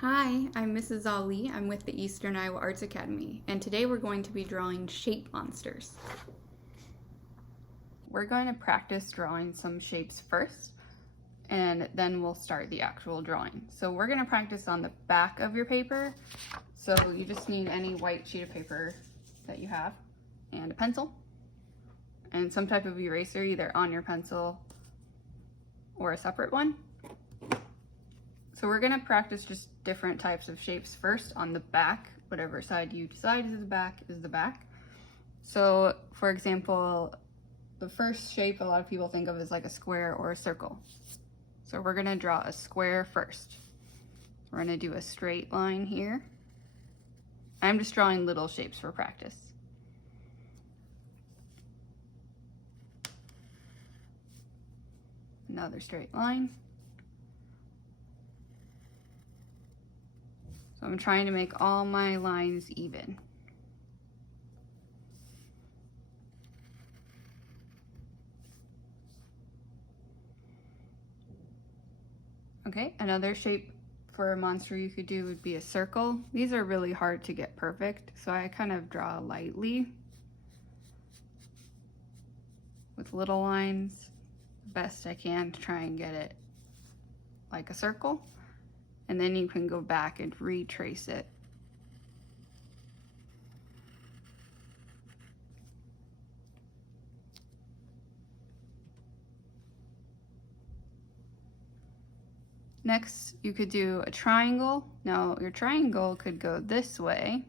Hi, I'm Mrs. Ali. I'm with the Eastern Iowa Arts Academy, and today we're going to be drawing shape monsters. We're going to practice drawing some shapes first, and then we'll start the actual drawing. So we're going to practice on the back of your paper. So you just need any white sheet of paper that you have, and a pencil, and some type of eraser, either on your pencil or a separate one. So we're gonna practice just different types of shapes first on the back. Whatever side you decide is the back is the back. So for example, the first shape a lot of people think of is like a square or a circle. So we're gonna draw a square first. We're gonna do a straight line here. I'm just drawing little shapes for practice. Another straight line. So I'm trying to make all my lines even. Okay, another shape for a monster you could do would be a circle. These are really hard to get perfect, so I kind of draw lightly with little lines, best I can to try and get it like a circle. And then you can go back and retrace it. Next, you could do a triangle. Now, your triangle could go this way.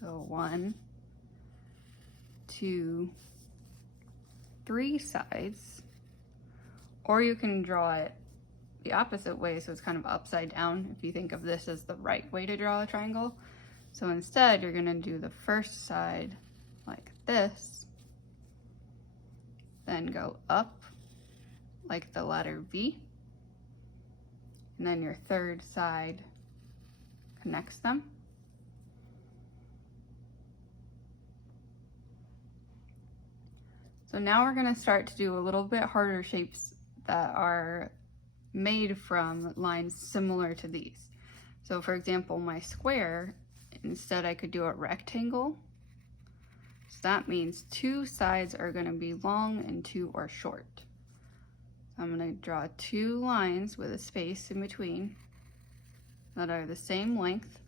So 1, 2, 3 sides. Or you can draw it the opposite way, so it's kind of upside down if you think of this as the right way to draw a triangle. So instead, you're gonna do the first side like this, then go up like the letter V, and then your third side connects them. So now we're gonna start to do a little bit harder shapes that are made from lines similar to these. So for example, my square, instead I could do a rectangle. So that means 2 sides are going to be long and 2 are short. So I'm going to draw 2 lines with a space in between that are the same length,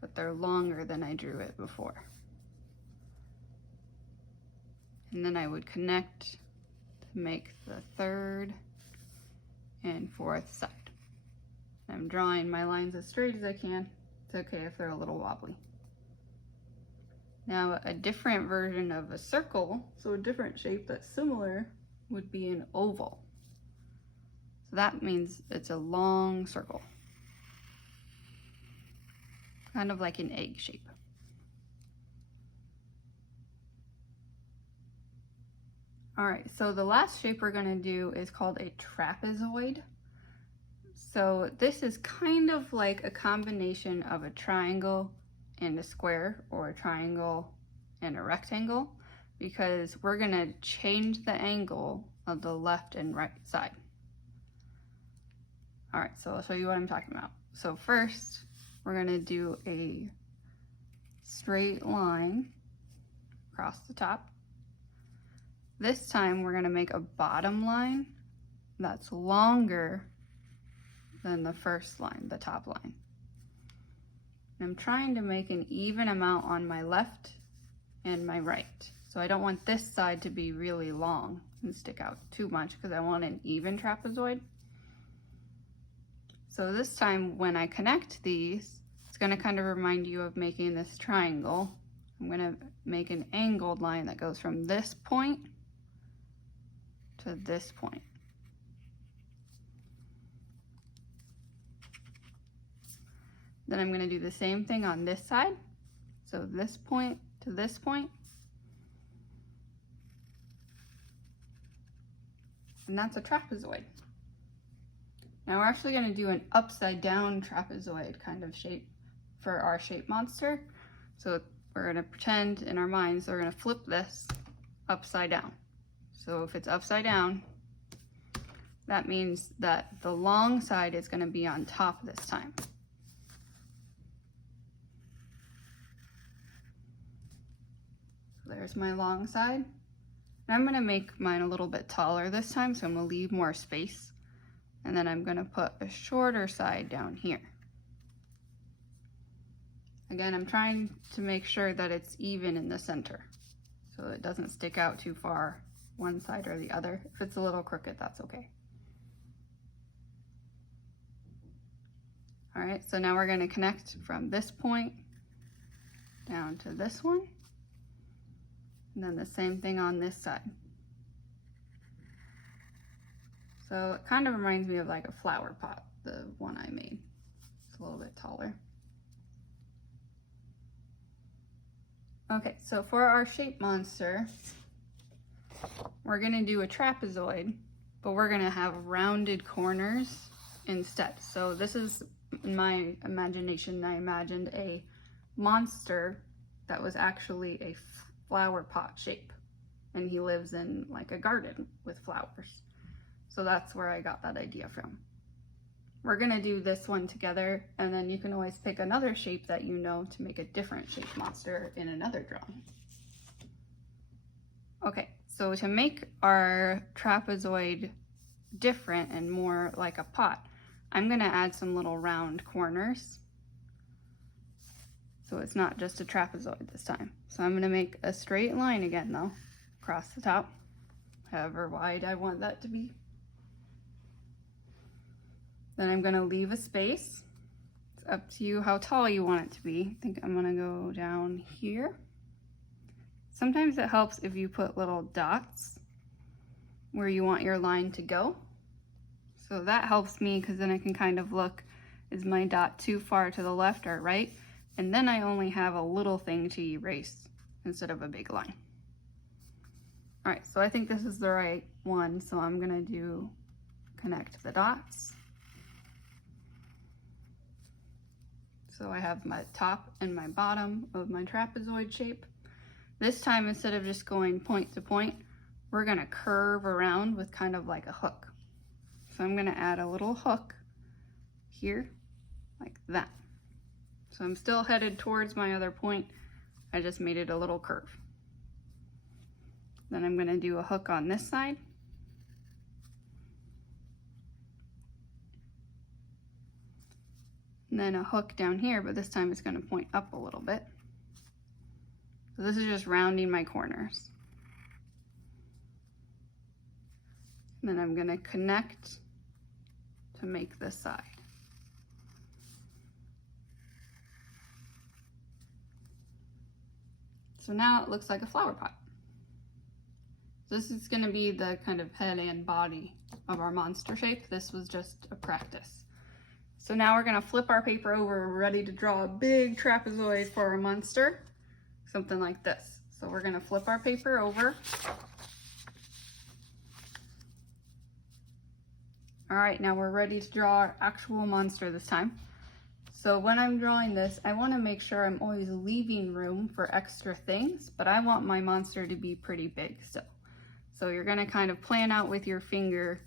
but they're longer than I drew it before. And then I would connect to make the third and fourth side. I'm drawing my lines as straight as I can. It's okay if they're a little wobbly. Now a different version of a circle, so a different shape that's similar, would be an oval. So that means it's a long circle. Kind of like an egg shape. All right, so the last shape we're gonna do is called a trapezoid. So this is kind of like a combination of a triangle and a square, or a triangle and a rectangle, because we're gonna change the angle of the left and right side. All right, so I'll show you what I'm talking about. So first, we're gonna do a straight line across the top. This time we're gonna make a bottom line that's longer than the first line, the top line. I'm trying to make an even amount on my left and my right. So I don't want this side to be really long and stick out too much because I want an even trapezoid. So this time when I connect these, it's gonna kind of remind you of making this triangle. I'm gonna make an angled line that goes from this point to this point. Then I'm gonna do the same thing on this side. So this point to this point. And that's a trapezoid. Now we're actually gonna do an upside down trapezoid kind of shape for our shape monster. So we're gonna pretend in our minds we're gonna flip this upside down. So if it's upside down, that means that the long side is gonna be on top this time. So there's my long side. And I'm gonna make mine a little bit taller this time, so I'm gonna leave more space. And then I'm gonna put a shorter side down here. Again, I'm trying to make sure that it's even in the center, so it doesn't stick out too far one side or the other. If it's a little crooked, that's okay. All right, so now we're gonna connect from this point down to this one. And then the same thing on this side. So it kind of reminds me of like a flower pot, the one I made. It's a little bit taller. Okay, so for our shape monster, we're gonna do a trapezoid, but we're gonna have rounded corners instead. So this is, in my imagination, I imagined a monster that was actually a flower pot shape, and he lives in like a garden with flowers. So that's where I got that idea from. We're gonna do this one together, and then you can always pick another shape that you know to make a different shape monster in another drawing. Okay, so to make our trapezoid different and more like a pot, I'm gonna add some little round corners. So it's not just a trapezoid this time. So I'm gonna make a straight line again though, across the top, however wide I want that to be. Then I'm gonna leave a space. It's up to you how tall you want it to be. I think I'm gonna go down here. Sometimes it helps if you put little dots where you want your line to go. So that helps me because then I can kind of look, is my dot too far to the left or right? And then I only have a little thing to erase instead of a big line. All right, so I think this is the right one. So I'm gonna do connect the dots. So I have my top and my bottom of my trapezoid shape. This time, instead of just going point to point, we're gonna curve around with kind of like a hook. So I'm gonna add a little hook here, like that. So I'm still headed towards my other point. I just made it a little curve. Then I'm gonna do a hook on this side. And then a hook down here, but this time it's gonna point up a little bit. So this is just rounding my corners. And then I'm gonna connect to make this side. So now it looks like a flower pot. So this is gonna be the kind of head and body of our monster shape. This was just a practice. So now we're gonna flip our paper over. We're ready to draw a big trapezoid for our monster, something like this. So we're gonna flip our paper over. All right, now we're ready to draw our actual monster this time. So when I'm drawing this, I wanna make sure I'm always leaving room for extra things, but I want my monster to be pretty big still. So you're gonna kind of plan out with your finger,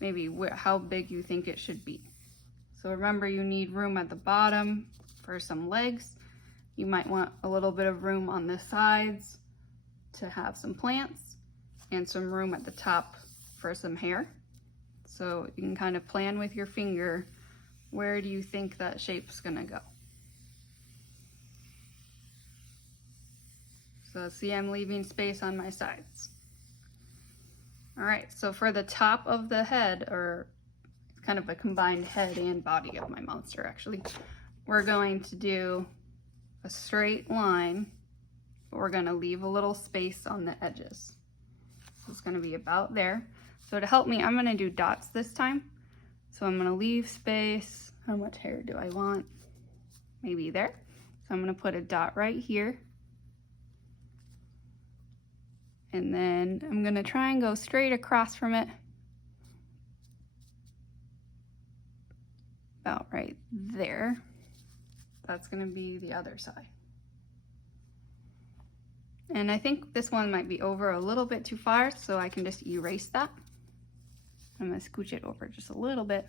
maybe how big you think it should be. So remember, you need room at the bottom for some legs. You might want a little bit of room on the sides to have some plants, and some room at the top for some hair. So you can kind of plan with your finger, where do you think that shape's gonna go? So see, I'm leaving space on my sides. All right, so for the top of the head, or kind of a combined head and body of my monster actually, we're going to do a straight line, but we're gonna leave a little space on the edges. So it's gonna be about there. So to help me, I'm gonna do dots this time. So I'm gonna leave space. How much hair do I want? Maybe there. So I'm gonna put a dot right here. And then I'm gonna try and go straight across from it. About right there. That's gonna be the other side. And I think this one might be over a little bit too far, so I can just erase that. I'm gonna scooch it over just a little bit.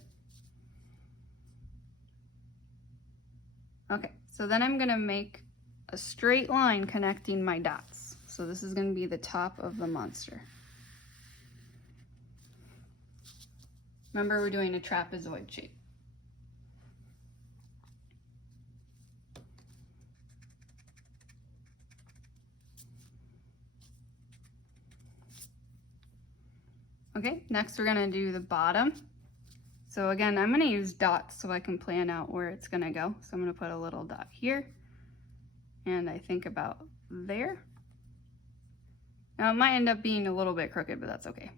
Okay, so then I'm gonna make a straight line connecting my dots. So this is going to be the top of the monster. Remember, we're doing a trapezoid shape. Okay, next we're gonna do the bottom. So again, I'm gonna use dots so I can plan out where it's gonna go. So I'm gonna put a little dot here, and I think about there. Now it might end up being a little bit crooked, but that's okay.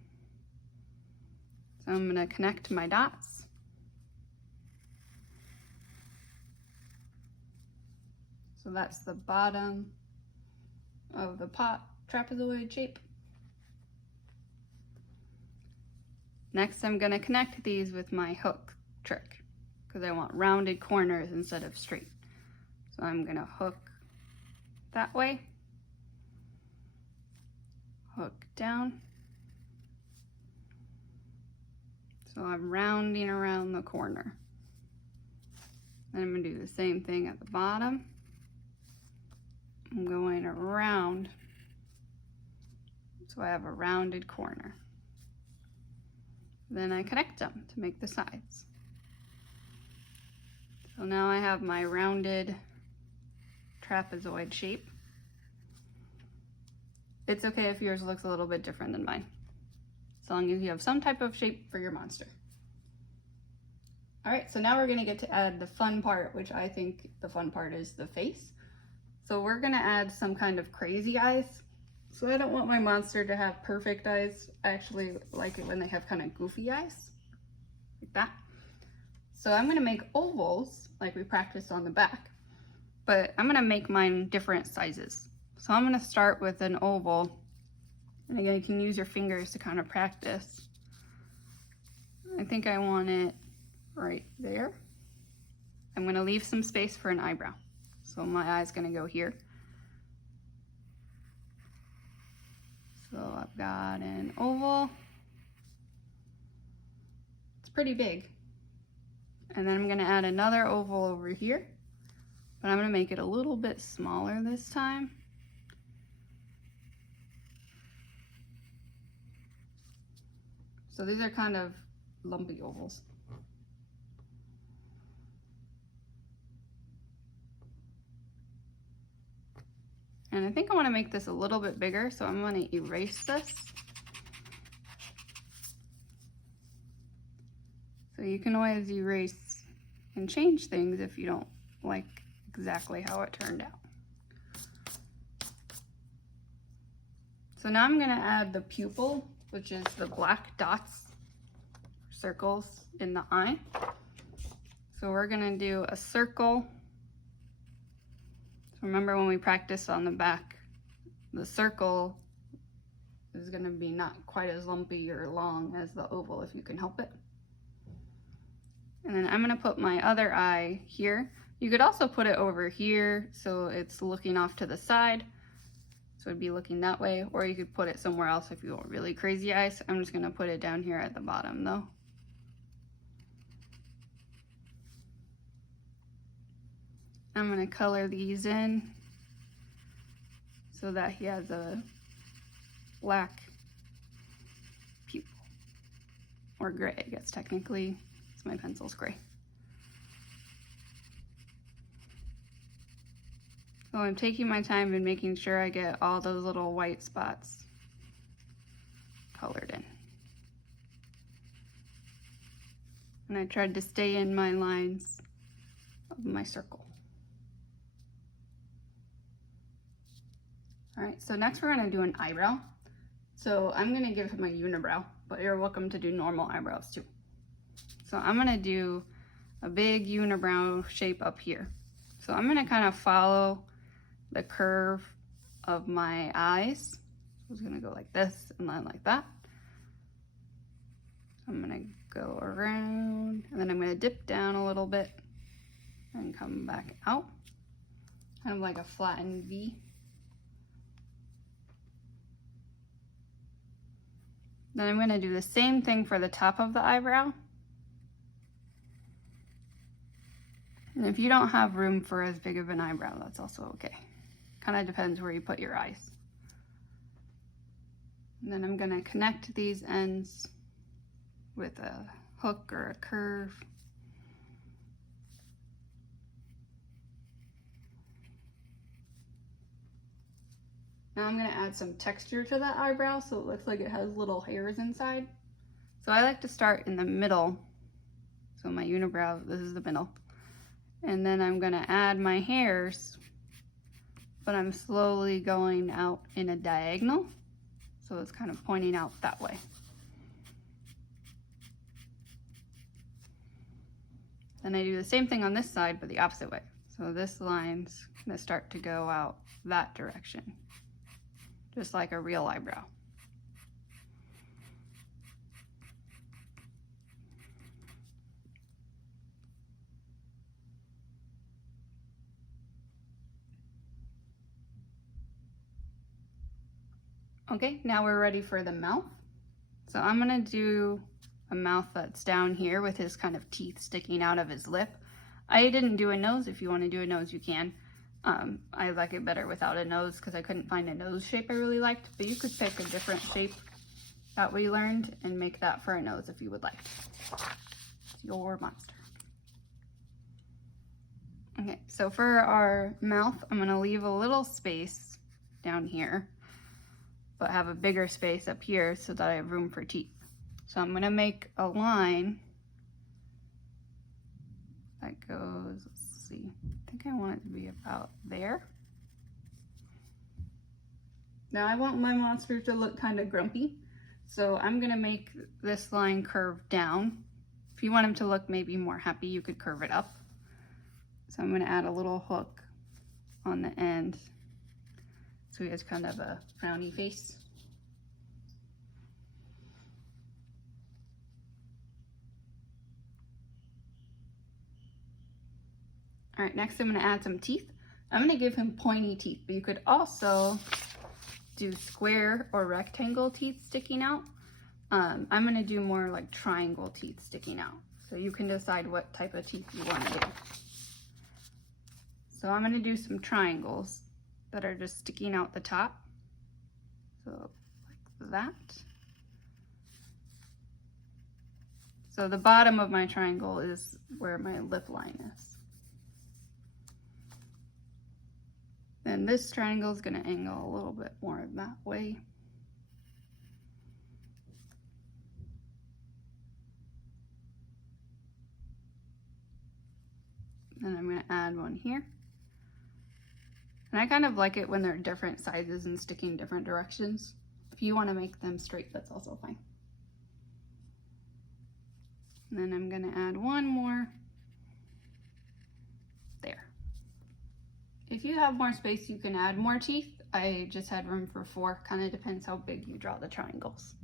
So I'm gonna connect my dots. So that's the bottom of the pot trapezoid shape. Next, I'm gonna connect these with my hook trick because I want rounded corners instead of straight. So I'm gonna hook that way, hook down. So I'm rounding around the corner. Then I'm gonna do the same thing at the bottom. I'm going around so I have a rounded corner. Then I connect them to make the sides. So now I have my rounded trapezoid shape. It's okay if yours looks a little bit different than mine, as long as you have some type of shape for your monster. All right, so now we're gonna get to add the fun part, which I think the fun part is the face. So we're gonna add some kind of crazy eyes. So I don't want my monster to have perfect eyes. I actually like it when they have kind of goofy eyes, like that. So I'm gonna make ovals like we practiced on the back, but I'm gonna make mine different sizes. So I'm gonna start with an oval, and again, you can use your fingers to kind of practice. I think I want it right there. I'm gonna leave some space for an eyebrow. So my eye's gonna go here. So I've got an oval. It's pretty big. And then I'm gonna add another oval over here, but I'm gonna make it a little bit smaller this time. So these are kind of lumpy ovals. And I think I want to make this a little bit bigger, so I'm going to erase this. So you can always erase and change things if you don't like exactly how it turned out. So now I'm going to add the pupil, which is the black dots, circles in the eye. So we're going to do a circle. Remember when we practiced on the back, the circle is going to be not quite as lumpy or long as the oval if you can help it. And then I'm going to put my other eye here. You could also put it over here so it's looking off to the side. So it'd be looking that way, or you could put it somewhere else if you want really crazy eyes. I'm just going to put it down here at the bottom though. I'm going to color these in so that he has a black pupil, or gray, I guess technically, because my pencil's gray. So I'm taking my time and making sure I get all those little white spots colored in. And I tried to stay in my lines of my circle. All right, so next we're gonna do an eyebrow. So I'm gonna give him a unibrow, but you're welcome to do normal eyebrows too. So I'm gonna do a big unibrow shape up here. So I'm gonna kind of follow the curve of my eyes. So it's gonna go like this and then like that. I'm gonna go around, and then I'm gonna dip down a little bit and come back out, kind of like a flattened V. Then I'm gonna do the same thing for the top of the eyebrow. And if you don't have room for as big of an eyebrow, that's also okay. Kind of depends where you put your eyes. And then I'm gonna connect these ends with a hook or a curve. Now I'm gonna add some texture to that eyebrow so it looks like it has little hairs inside. So I like to start in the middle. So my unibrow, this is the middle. And then I'm gonna add my hairs, but I'm slowly going out in a diagonal. So it's kind of pointing out that way. Then I do the same thing on this side, but the opposite way. So this line's gonna start to go out that direction, just like a real eyebrow. Okay, now we're ready for the mouth. So I'm gonna do a mouth that's down here with his kind of teeth sticking out of his lip. I didn't do a nose. If you want to do a nose, you can. I like it better without a nose because I couldn't find a nose shape I really liked, but you could pick a different shape that we learned and make that for a nose if you would like. It's your monster. Okay, so for our mouth, I'm gonna leave a little space down here, but have a bigger space up here so that I have room for teeth. So I'm gonna make a line that goes, let's see, I think I want it to be about there. Now I want my monster to look kind of grumpy, so I'm gonna make this line curve down. If you want him to look maybe more happy, you could curve it up. So I'm gonna add a little hook on the end so he has kind of a frowny face. All right, next I'm gonna add some teeth. I'm gonna give him pointy teeth, but you could also do square or rectangle teeth sticking out. I'm gonna do more like triangle teeth sticking out. So you can decide what type of teeth you wanna do. So I'm gonna do some triangles that are just sticking out the top. So like that. So the bottom of my triangle is where my lip line is. Then this triangle is gonna angle a little bit more that way. And I'm gonna add one here. And I kind of like it when they're different sizes and sticking different directions. If you wanna make them straight, that's also fine. And then I'm gonna add one more there. If you have more space, you can add more teeth. I just had room for 4, kind of depends how big you draw the triangles.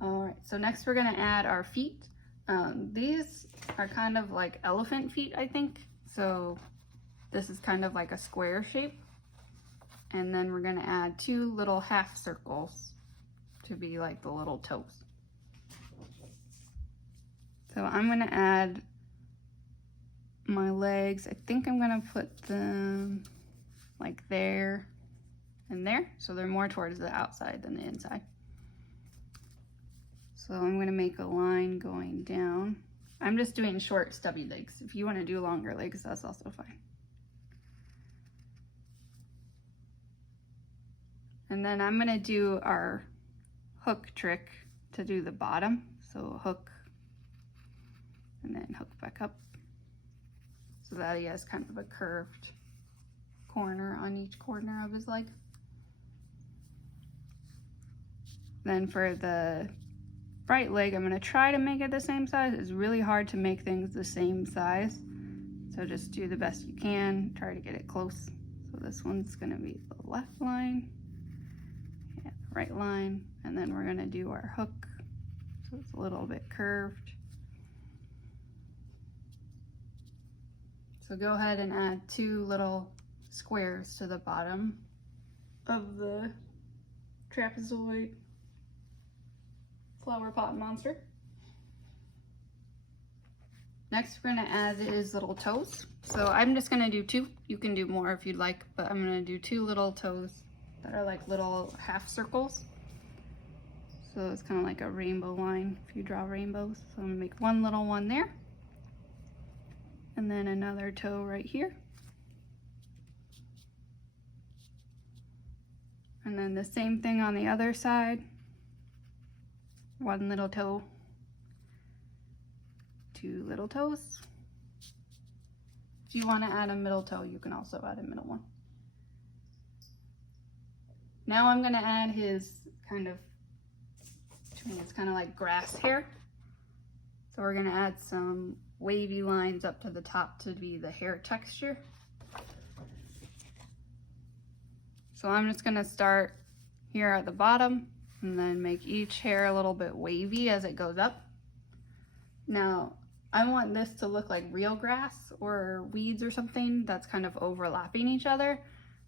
All right, so next we're gonna add our feet. These are kind of like elephant feet, I think. So this is kind of like a square shape. And then we're gonna add 2 little half circles to be like the little toes. So I'm gonna add my legs. I think I'm gonna put them like there and there. So they're more towards the outside than the inside. So I'm gonna make a line going down. I'm just doing short, stubby legs. If you wanna do longer legs, that's also fine. And then I'm gonna do our hook trick to do the bottom. So hook and then hook back up so that he has kind of a curved corner on each corner of his leg. Then for the right leg, I'm gonna try to make it the same size. It's really hard to make things the same size. So just do the best you can, try to get it close. So this one's gonna be the left line, and the right line, and then we're gonna do our hook. So it's a little bit curved. So go ahead and add 2 little squares to the bottom of the trapezoid flower pot monster. Next we're gonna add his little toes. So I'm just gonna do 2. You can do more if you'd like, but I'm gonna do 2 little toes that are like little half circles. So it's kind of like a rainbow line if you draw rainbows. So I'm gonna make one little one there. And then another toe right here. And then the same thing on the other side. One little toe. 2 little toes. If you want to add a middle toe, you can also add a middle one. Now I'm going to add his kind of, it's kind of like grass hair. So we're going to add some wavy lines up to the top to be the hair texture. So I'm just going to start here at the bottom and then make each hair a little bit wavy as it goes up. Now, I want this to look like real grass or weeds or something that's kind of overlapping each other.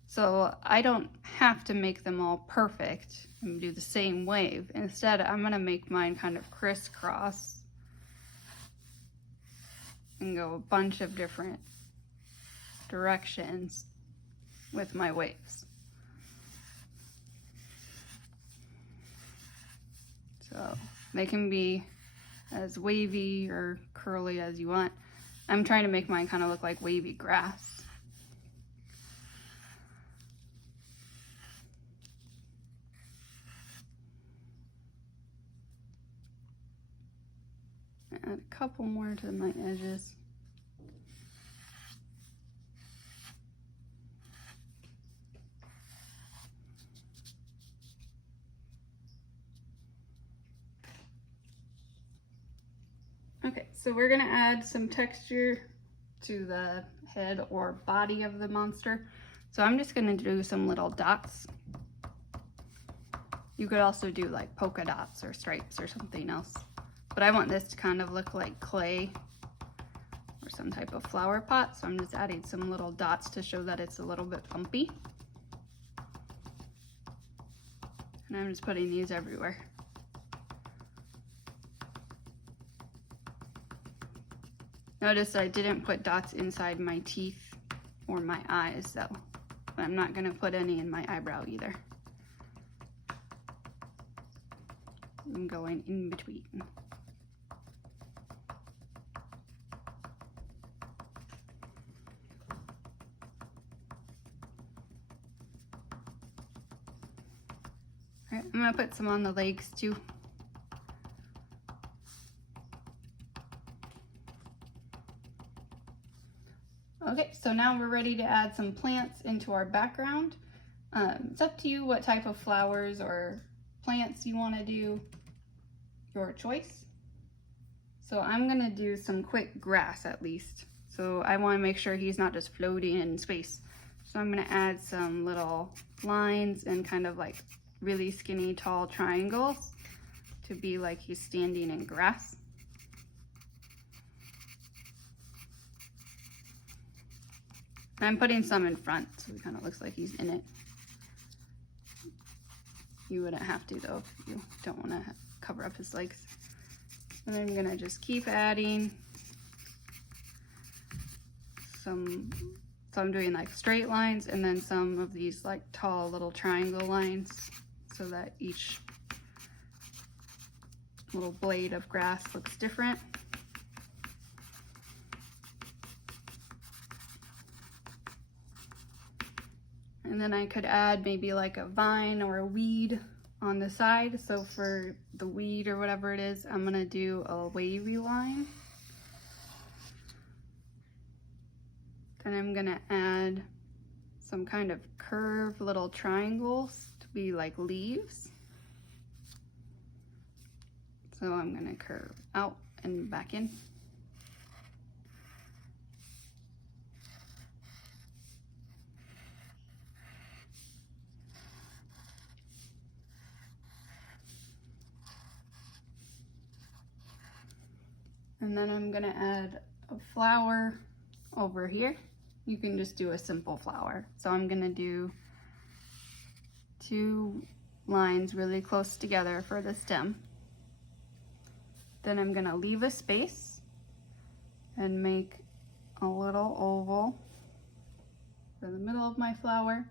So I don't have to make them all perfect and do the same wave. Instead, I'm going to make mine kind of crisscross and go a bunch of different directions with my waves. So they can be as wavy or curly as you want. I'm trying to make mine kind of look like wavy grass. Add a couple more to my edges. Okay, so we're gonna add some texture to the head or body of the monster. So I'm just gonna do some little dots. You could also do like polka dots or stripes or something else. But I want this to kind of look like clay or some type of flower pot. So I'm just adding some little dots to show that it's a little bit bumpy. And I'm just putting these everywhere. Notice I didn't put dots inside my teeth or my eyes though. But I'm not gonna put any in my eyebrow either. I'm going in between. All right, I'm gonna put some on the legs too. Okay, so now we're ready to add some plants into our background. It's up to you what type of flowers or plants you want to do, your choice. So I'm gonna do some quick grass at least. So I want to make sure he's not just floating in space. So I'm gonna add some little lines and kind of like really skinny tall triangles to be like he's standing in grass. I'm putting some in front, so it kind of looks like he's in it. You wouldn't have to though if you don't want to cover up his legs. And then I'm gonna just keep adding some, so I'm doing like straight lines and then some of these like tall little triangle lines so that each little blade of grass looks different. And then I could add maybe like a vine or a weed on the side. So for the weed or whatever it is, I'm gonna do a wavy line. Then I'm gonna add some kind of curved little triangles to be like leaves. So I'm gonna curve out and back in. And then I'm gonna add a flower over here. You can just do a simple flower. So I'm gonna do 2 lines really close together for the stem. Then I'm gonna leave a space and make a little oval for the middle of my flower.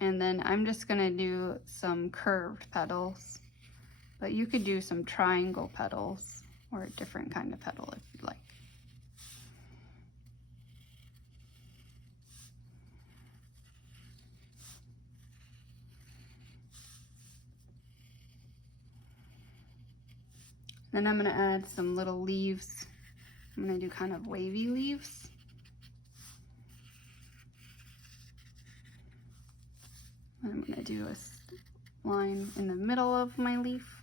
And then I'm just gonna do some curved petals, but you could do some triangle petals or a different kind of petal if you'd like. Then I'm gonna add some little leaves. I'm gonna do kind of wavy leaves. I'm gonna do a line in the middle of my leaf,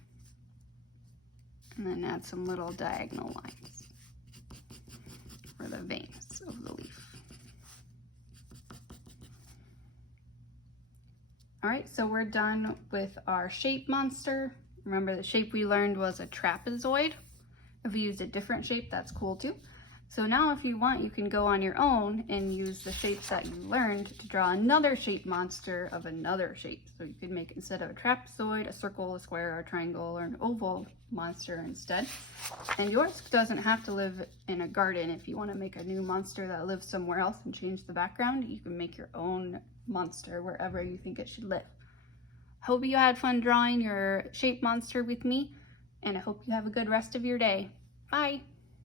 and then add some little diagonal lines for the veins of the leaf. All right, so we're done with our shape monster. Remember, the shape we learned was a trapezoid. If you used a different shape, that's cool too. So now if you want, you can go on your own and use the shapes that you learned to draw another shape monster of another shape. So you could make, instead of a trapezoid, a circle, a square, a triangle, or an oval monster instead. And yours doesn't have to live in a garden. If you want to make a new monster that lives somewhere else and change the background, you can make your own monster wherever you think it should live. Hope you had fun drawing your shape monster with me, and I hope you have a good rest of your day. Bye!